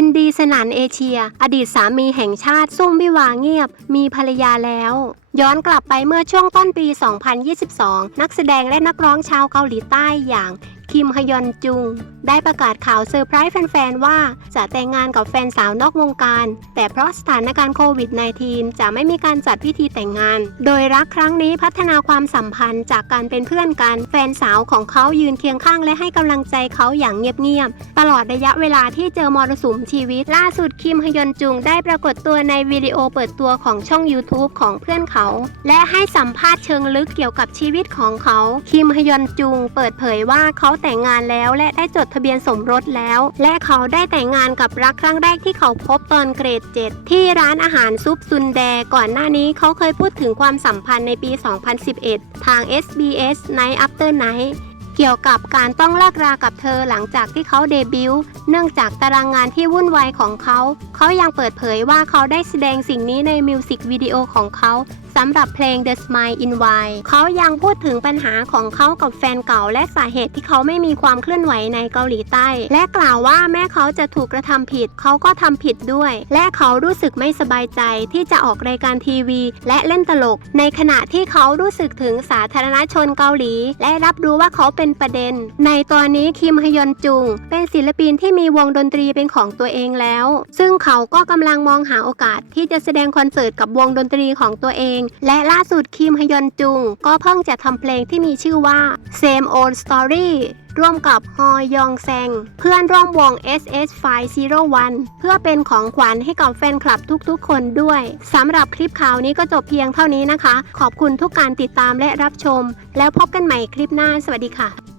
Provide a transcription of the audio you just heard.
ินดีสนานเอเชีย อดีตสามีแห่งชาติซุ่มวิวาเงียบ มีภรรยาแล้วย้อนกลับไปเมื่อช่วงต้นปี 2022 นักแสดงและนักร้องชาวเกาหลีใต้อย่าง คิมฮยอนจุง ได้ประกาศข่าวเซอร์ไพรส์แฟนๆ ว่าจะแต่งงานกับแฟนสาวนอกวงการ แต่เพราะสถานการณ์โควิด -19 จะไม่มีการจัดพิธีแต่งงาน โดยรักครั้งนี้พัฒนาความสัมพันธ์จากการเป็นเพื่อนกัน แฟนสาวของเขายืนเคียงข้างและให้กำลังใจเขาอย่างเงียบๆ ตลอดระยะเวลาที่เจอมรสุมชีวิต ล่าสุดคิมฮยอนจุงได้ปรากฏตัวในวิดีโอเปิดตัวของช่อง YouTube ของเพื่อนเขา และให้สัมภาษณ์เชิงลึกเกี่ยวกับชีวิตของเขา คิมฮยอนจุงเปิดเผยว่าเขาแต่งงานแล้ว และได้จดทะเบียนสมรสแล้ว และเขาได้แต่งงานกับรักครั้งแรกที่เขาพบตอนเกรด7ที่ร้านอาหารซุปซุนแด ก่อนหน้านี้เขาเคยพูดถึงความสัมพันธ์ในปี 2011 ทาง SBS Night After Night เกี่ยวกับการต้องเลิกรากับเธอหลังจากที่เขาเดบิวต์เนื่องจากตารางงานที่วุ่นวายของเขา เขายังเปิดเผยว่าเขาได้แสดงสิ่งนี้ในมิวสิกวิดีโอของเขา สำหรับเพลง The Smile in Why เขายังพูดถึงปัญหาของเขากับแฟนเก่า และสาเหตุที่เขาไม่มีความเคลื่อนไหวในเกาหลีใต้ และกล่าวว่าแม้เขาจะถูกกระทำผิด เขาก็ทำผิดด้วย และเขารู้สึกไม่สบายใจที่จะออกรายการทีวี และเล่นตลก ในขณะที่เขารู้สึกถึงสาธารณชนเกาหลี และรับรู้ว่าเขาเป็นประเด็น ในตอนนี้คิมฮยอนจุง เป็นศิลปินที่มีวงดนตรีเป็นของตัวเองแล้ว ซึ่งเขาก็กำลังมองหาโอกาสที่จะแสดงคอนเสิร์ตกับวงดนตรีของตัวเองและล่าสุดคิมฮยอนจุง ก็เพิ่งจะทำเพลงที่มีชื่อว่า Same Old Story ร่วมกับฮอยองแซง เพื่อนร่วมวง SS501 เพื่อเป็นของขวัญให้กับแฟนคลับทุกๆ คนด้วยสำหรับคลิปข่าวนี้ก็จบเพียงเท่านี้นะคะ ขอบคุณทุกการติดตามและรับชม แล้วพบกันใหม่คลิปหน้า สวัสดีค่ะ